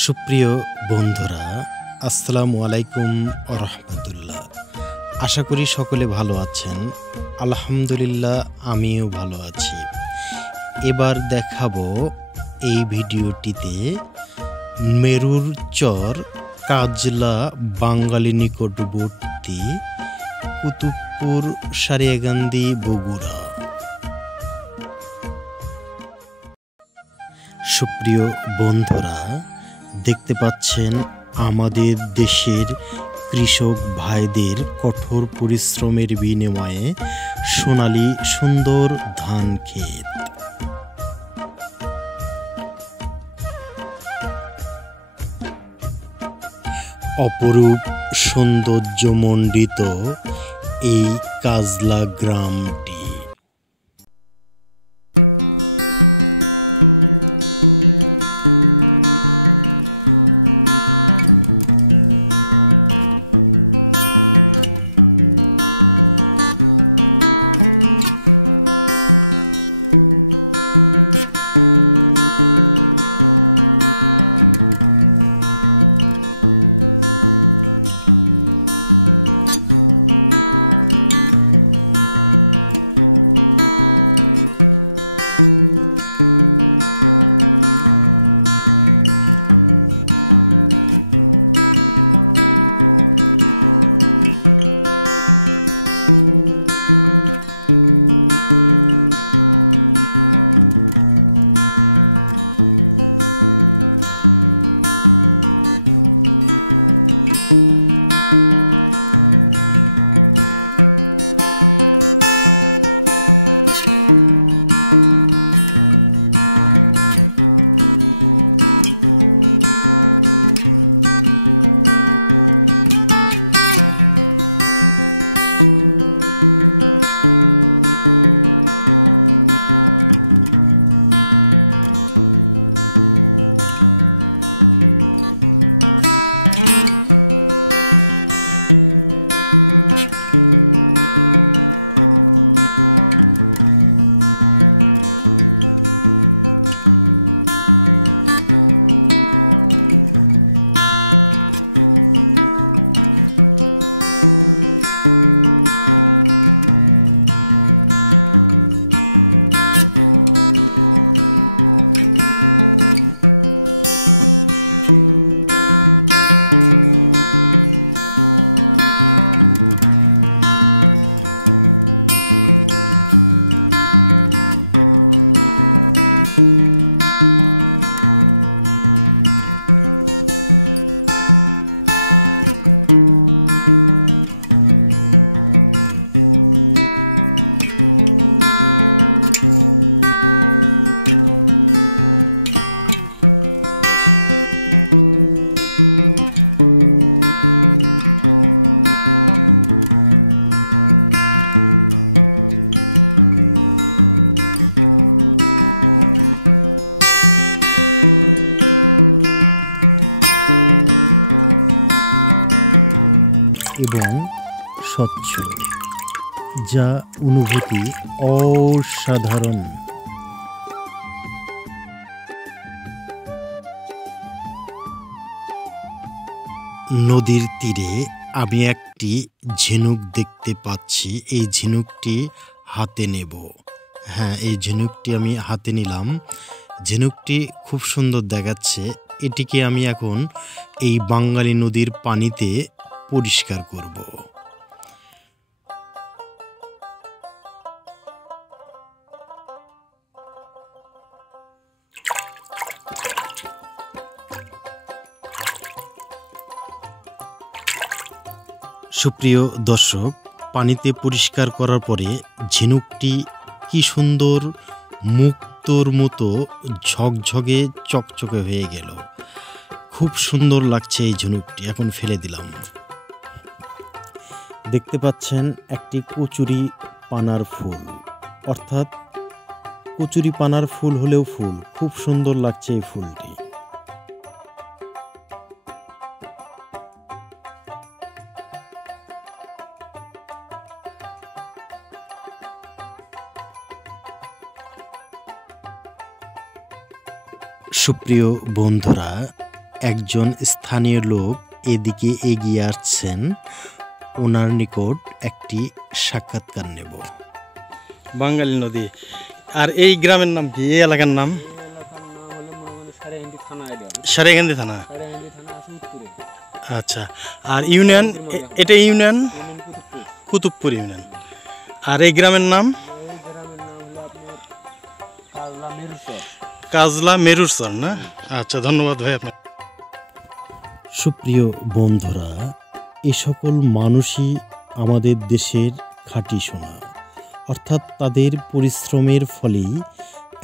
সুপ্রিয় বন্ধুরা, আসসালামু আলাইকুম ওয়া রাহমাতুল্লাহ। আশা করি সকলে ভালো আছেন। আলহামদুলিল্লাহ, আমিও ভালো আছি। এবার দেখাবো এই ভিডিওটিতে মেরুর চর কাজলা বাঙ্গালী নিকটবর্তী কুতুবপুর সারিয়াকান্দি বগুড়া। সুপ্রিয় বন্ধুরা, দেখতে পাচ্ছেন আমাদের দেশের কৃষক ভাইদের কঠোর পরিশ্রমের বিনিময়ে সোনালী সুন্দর ধান ক্ষেত। অপরূপ সৌন্দর্যমণ্ডিত এই কাজলা গ্রামটি। এবং স্বচ্ছ, যা অনুভূতি অসাধারণ। নদীর তীরে আমি একটি ঝিনুক দেখতে পাচ্ছি। এই ঝিনুকটি হাতে নেব। হ্যাঁ, এই ঝিনুকটি আমি হাতে নিলাম। ঝিনুকটি খুব সুন্দর দেখাচ্ছে। এটিকে আমি এখন এই বাঙ্গালী নদীর পানিতে পরিষ্কার করব। সুপ্রিয় দর্শক, পানিতে পরিষ্কার করার পরে ঝিনুকটি কি সুন্দর মুক্তোর মতো ঝকঝকে চকচকে হয়ে গেল। খুব সুন্দর লাগছে এই ঝিনুকটি। এখন ফেলে দিলাম। দেখতে পাচ্ছেন একটি কচুরি পানার ফুল, অর্থাৎ কচুরি পানার ফুল হলেও ফুল। খুব সুন্দর লাগছে এই ফুলটি। সুপ্রিয় বন্ধুরা, একজন স্থানীয় লোক এদিকে এগিয়ে আসছেন, ওনার নিকট একটি সাক্ষাৎকার নেব। বাঙালি নদী। আর এই গ্রামের নাম কি, এই এলাকার নাম? সারেগান্দি থানা। আচ্ছা, আর ইউনিয়ন? এটা ইউনিয়ন কুতুবপুর ইউনিয়ন। আর এই গ্রামের নাম? কাজলা মেরুরচর না? আচ্ছা, ধন্যবাদ ভাই আপনার। সুপ্রিয় বন্ধুরা, এ সকল মানুষই আমাদের দেশের খাঁটি সোনা, অর্থাৎ তাদের পরিশ্রমের ফলেই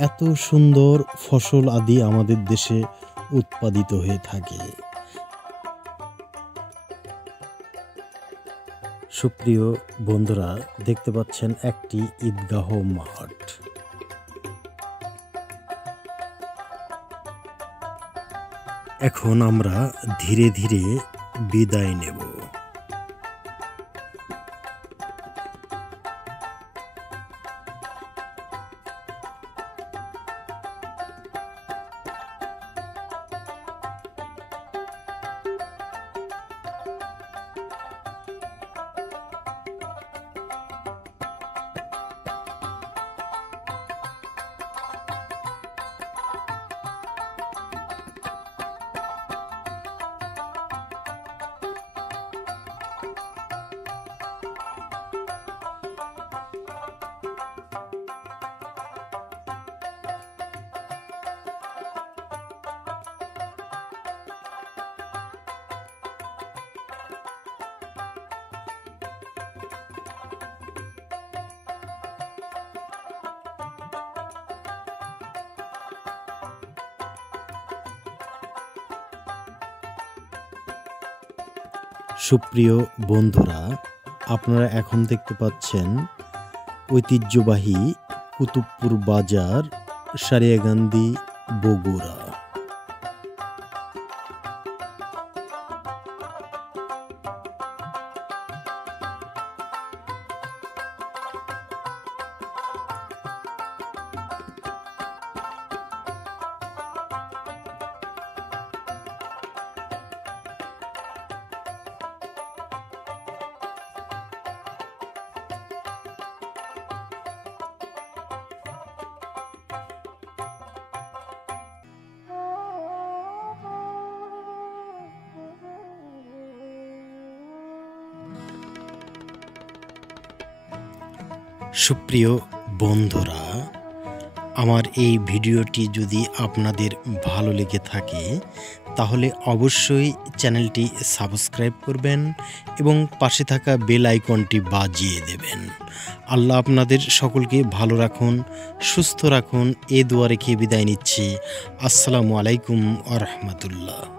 এত সুন্দর ফসল আদি আমাদের দেশে উৎপাদিত হয়ে থাকে। সুপ্রিয় বন্ধুরা, দেখতে পাচ্ছেন একটি ঈদগাহ মাঠ। এখন আমরা ধীরে ধীরে বিদায় নেব। সুপ্রিয় বন্ধুরা, আপনারা এখন দেখতে পাচ্ছেন ঐতিহ্যবাহী কুতুবপুর বাজার, সারিয়াকান্দি, বগুড়া। সুপ্রিয় বন্ধুরা, আমার এই ভিডিওটি যদি আপনাদের ভালো লেগে থাকে তাহলে অবশ্যই চ্যানেলটি সাবস্ক্রাইব করবেন এবং পাশে থাকা বেল আইকনটি বাজিয়ে দেবেন। আল্লাহ আপনাদের সকলকে ভালো রাখুন, সুস্থ রাখুন, এ দোয়া রেখে বিদায় নিচ্ছি। আসসালামু আলাইকুম ওয়া রাহমাতুল্লাহ।